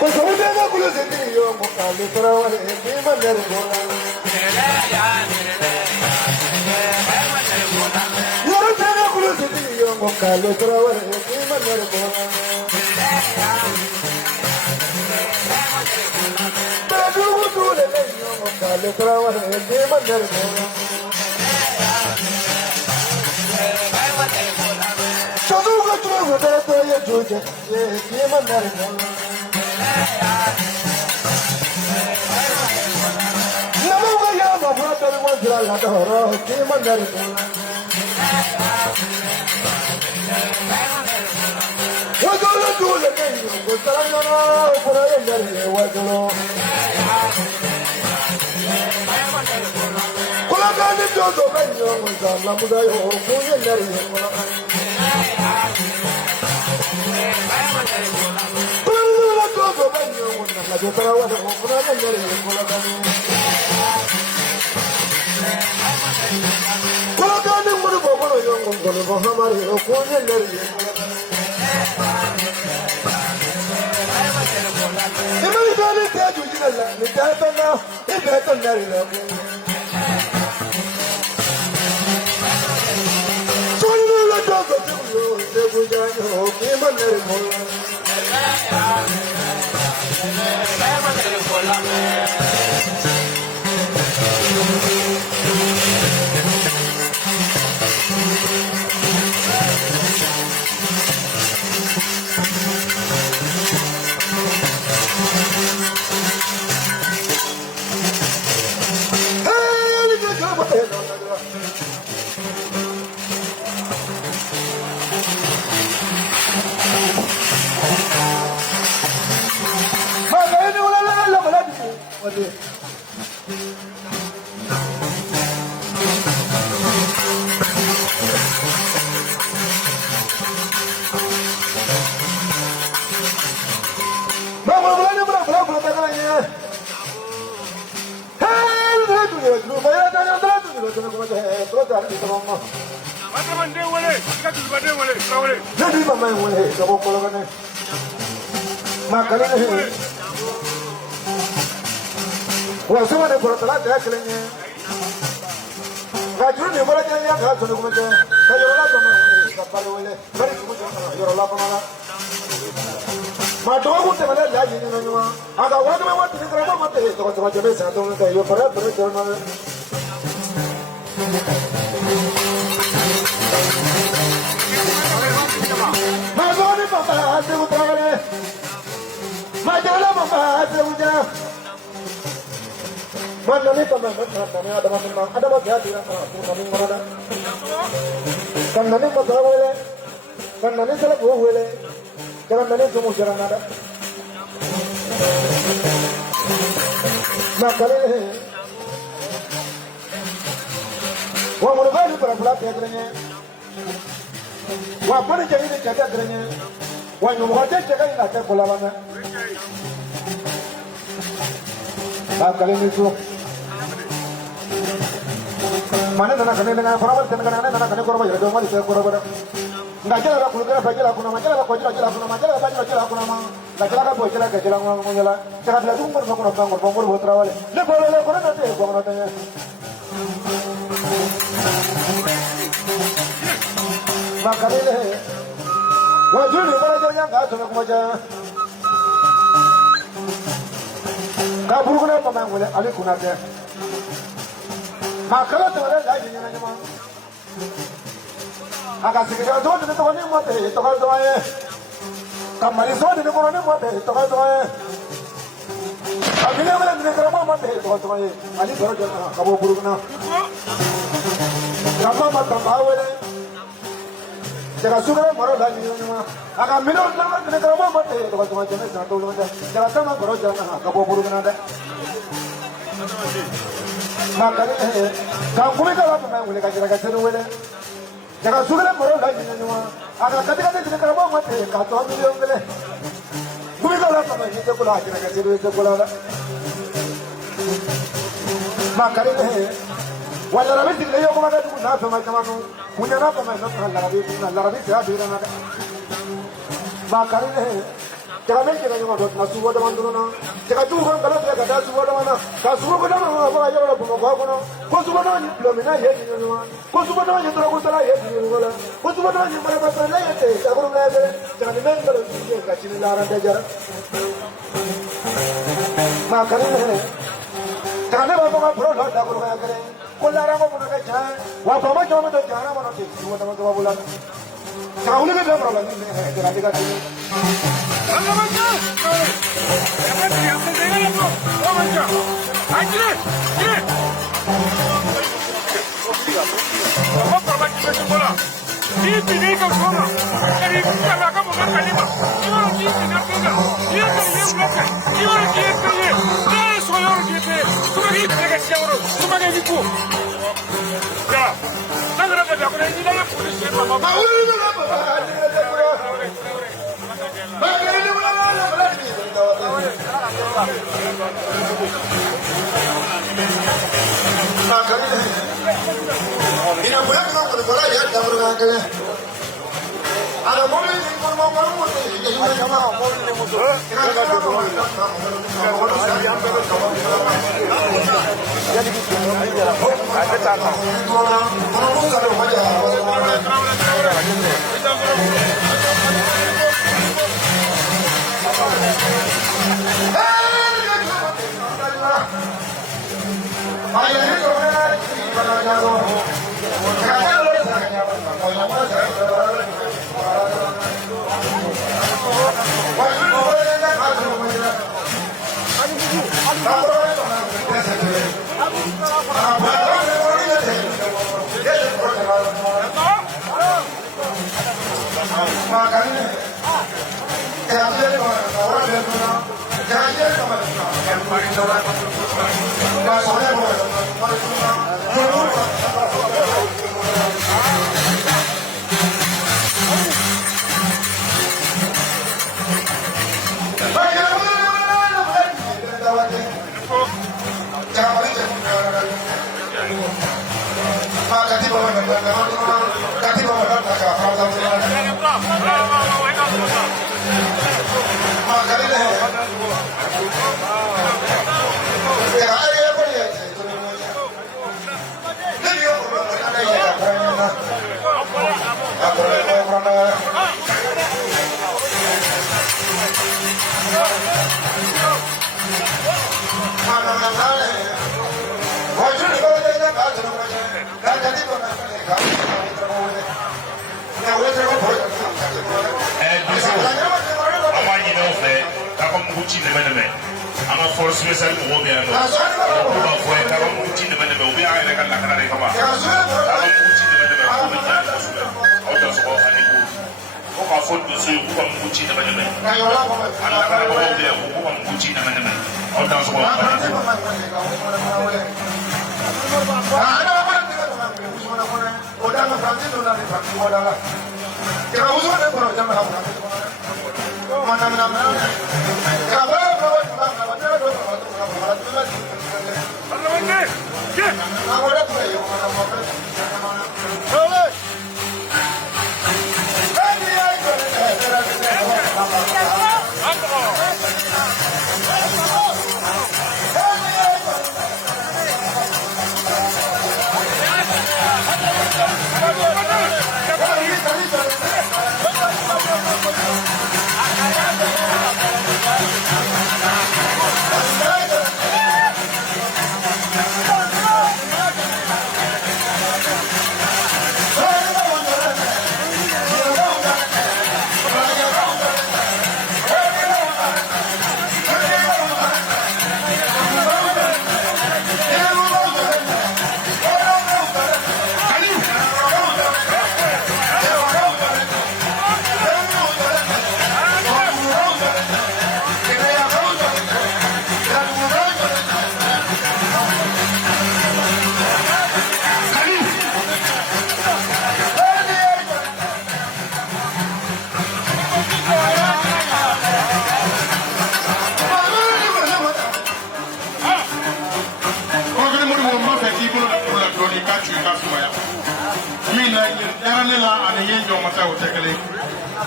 Pues hoy tengo curiosidad y yo buscarle trabajo en manera yo no tengo curiosidad y yo buscarle trabajo en manera pero tú le leño buscarle trabajo en manera Jangan kita jangan buat masuk wadah mandu na. Jika tu orang kalau kita kata masuk wadah mana, kasih wadah mana apa aja orang pun kau kono. Masuk wadah ni belum ni ya ni nama. Masuk wadah ni tu orang salah ya ni nama. Masuk wadah ni mana pasal ni ya tu. Aku orang ni jangan ni main kalau ni kacil lara saja. Makan ni. Jangan ni bapak kau perlu dah aku orang ni. Kau lara kau pun nak cakap. Wah bapak cuma tu jangan mana tu. Semua teman tu bulan. Kau ni kan problem ni. Jangan dia kata. Ina bulan kan kalau bola ya dah berangkat. Ada mobil ni mau ini sama mobil ni musuh. Jadi ada cara. Orang kalau macam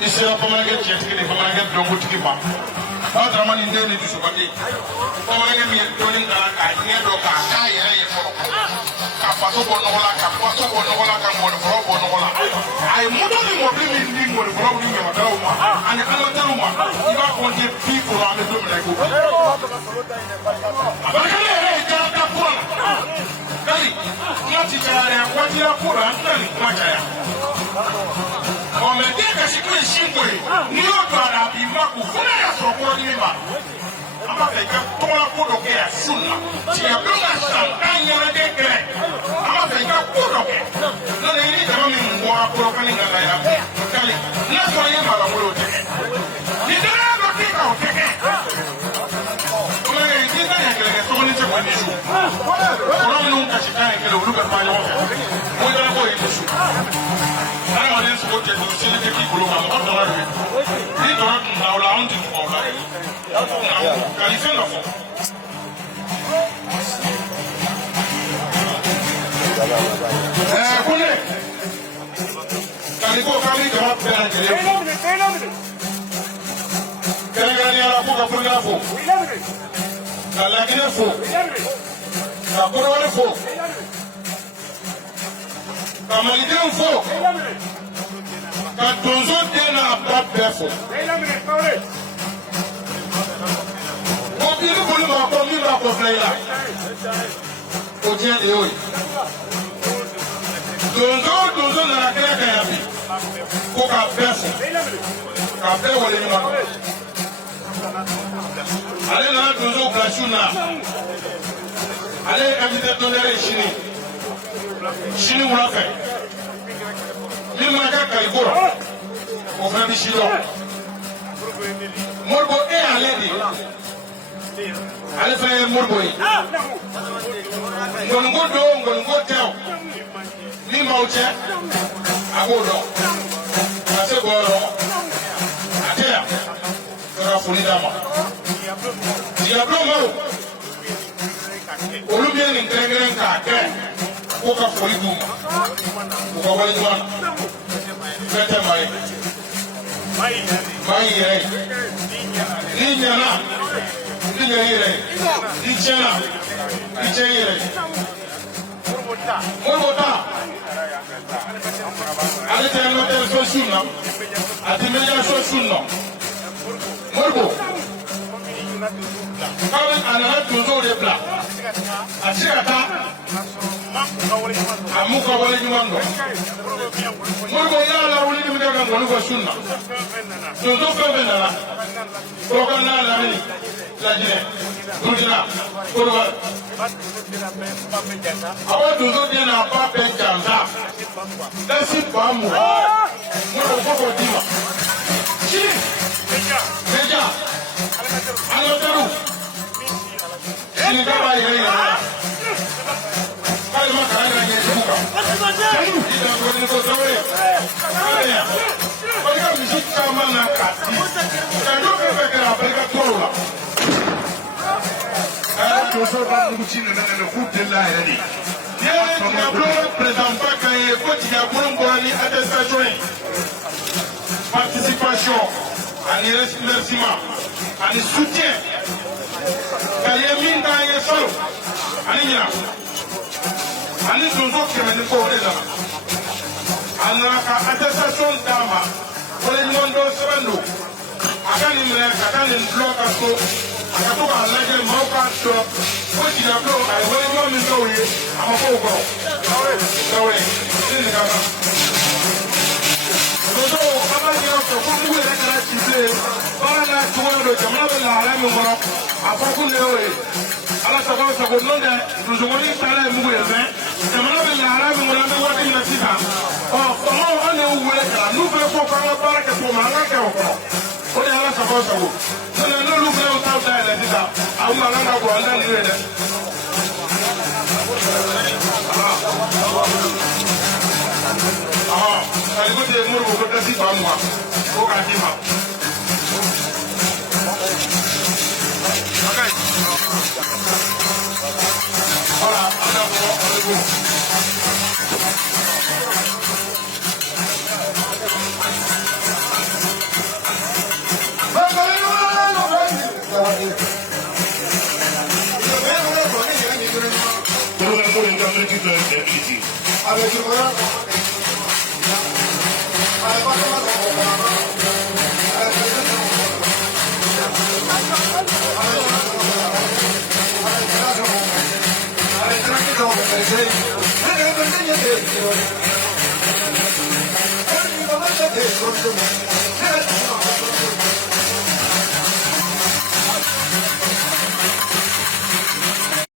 isira pamanage chetike ni pamanage dongo tikipa ata mani ndeni disubati pamanage mi doni ngala ka nyedo ka yere yefo ka paso bonola ka mono fro bonola ay mudo ni mo bi ndi mo fro ni me madaw ma ani kala talu ma iba ko je people ame do me ko abakale ka ka pona kali ngati tayari akwati ya pura ndani kwachaya omede ka sikwe shingwe ni odara bi maku funa ya sokoro ni ma amba ka tola podo ke ya sunna ti ya blonga champagne na de kre amba ka podo ke na ni ni kama mi ngora podo kani ngala ya kali na so ye mala podo te ni dara go te ka o te ke ona ni ti ka ya kele so ni che kwa ni su ona ni un ka shikana kele ulu ka pa yo mo dara ko yi su I want to go to the city people who are not allowed. They don't know how to go back. Can you send us? Can you go family to have better? Can you get a book of Pugafo? The Laginafo. The Purafo. Kamalidefo, Katonzo dena ababefo. Obìnrin kò ní ma kọ́ mi ma kọ́ fẹ́ yà. O jẹ́ de o yi. Donzo nana kẹ́lẹ́ kẹ́yà bi. Ko ka bẹ́ fo. Ka bẹ́ wọlé ni ma. Ale nana donzo gasiw na. Ale invité donneur sini. Sini wula fɛ min ma kɛ kaliko la o fana bɛ si dɔn Moribo e y'ale de ye ale fana ye Moribo ye nkɔninko don o nkɔninko tɛ o min b'aw cɛ a b'o dɔn ka se k'o dɔn a tɛ yan ka foli d'a ma tigabulon ma o olu bɛ nin kɛrɛnkɛrɛn k'a kɛ. Ko ka foli d'u ma u ka wale ɲuman na fɛn tɛ maa ye maa y'i yɛrɛ ye n'i ɲɛna i ɲɛ i yɛrɛ ye n'i tiɲɛna i tiɲɛ i yɛrɛ ye Moribo ta ale tɛ notaire so sun na a tɛ médiation sun na Moribo k'ale a nana donsow de bila a tɛ se ka taa. Amu ka wale ɲuman dɔn Moribo y'a lawuli ni min kɛ ka nkɔni fɔ sun na donso fɛn fɛn nana Kɔrɔkan n'a Lamini Lajinɛ Burukina Kodowari a b'a donso den n'a ba bɛɛ jansa dasi ba mugan Moribo ko k'o d'i ma sini Meja Alimataru sini k'a b'a yɛrɛ yɛrɛ la. Kalima kalan kɛ sugu kan. I da dɔɔnin ko dɔwɛrɛ. Kaliya. Parce que misi caman na k'a di. Ka dɔ fɛn fɛn kɛra a bɛɛ ka tɔɔrɔ la. Donso ka muguci nana nana k'u delila yɛrɛ de. N'i ye tigabulon président ba kan ye ko tigabulon bɔra ni attestation ye. Participation ani remerciement ani soutien. Ka ye min d'an ye fɔlɔ ani ɲinan. Ani donso kɛmɛ ni kɔ o de nana a nana ka attestation d'a ma wale ɲuman dɔ sɛbɛn don a ka nin minɛ ka taa nin dulɔ ka so a ka to k'a lajɛ maaw k'a dɔn ko tigabulon a ye wale ɲuman min kɛ o ye a ma fɔ o kɔrɔ Tarawele ne nin ka kan donso an b'a ɲini aw fɛ ko mugu yɛrɛ kɛra cisse ye baara n'a cogoya don jamana bɛ lahalaya min kɔnɔ a fɔ kun de y'o ye Ala sago sago n'o tɛ donsokɔni taara ye mugu ye fɛ jamana bɛ lahalaya min kɔnɔ an bɛ waati min na sisan famaw an de y'u wele ka na n'u fana ko k'an ka baara kɛ cogo min an ka kɛ o kɔrɔ o de ye Ala sago sago n'o tɛ n'olu fana y'u taw dayɛlɛ sisan a mankan ka bon an tɛ ninnu ye dɛ. Kaliko tɛ Moribo ko dasi ba mugan ko k'a d'i ma. Voilà, on a bon, on est bon. Thank you.